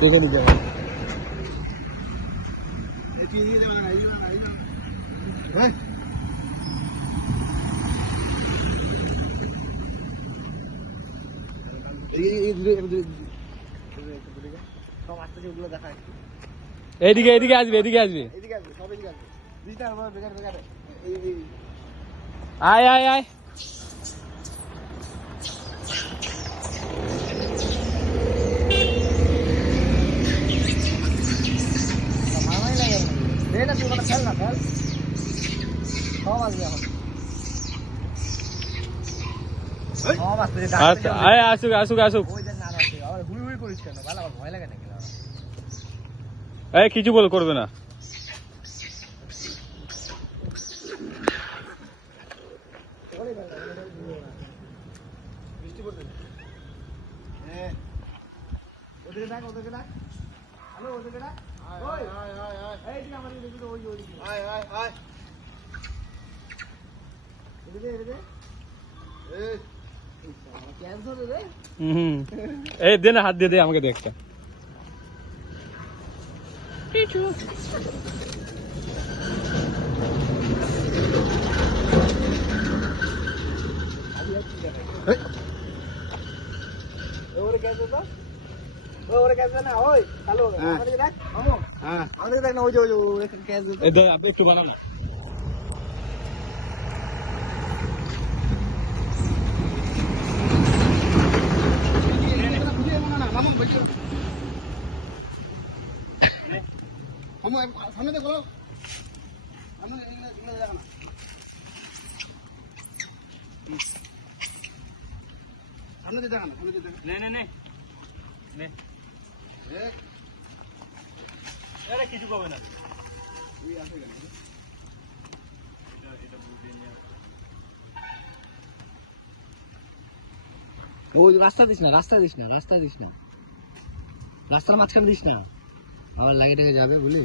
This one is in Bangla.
দেখে নিতে হ্যাঁ এইদিকে এদিকে আসবে এদিকে আসবে আয় আয় আয় খেল না খেল সব আসবে আসুক আসুক আসুক কিছু বল করবে না এই দে না হাত দিয়ে দে আমাকে দে একটা একটু বানাবো সামনে দেখো সামনে দেখা না কিছু পাবে না রাস্তা দিস না রাস্তার মাঝখানে দিস না আবার লাগে যাবে বলি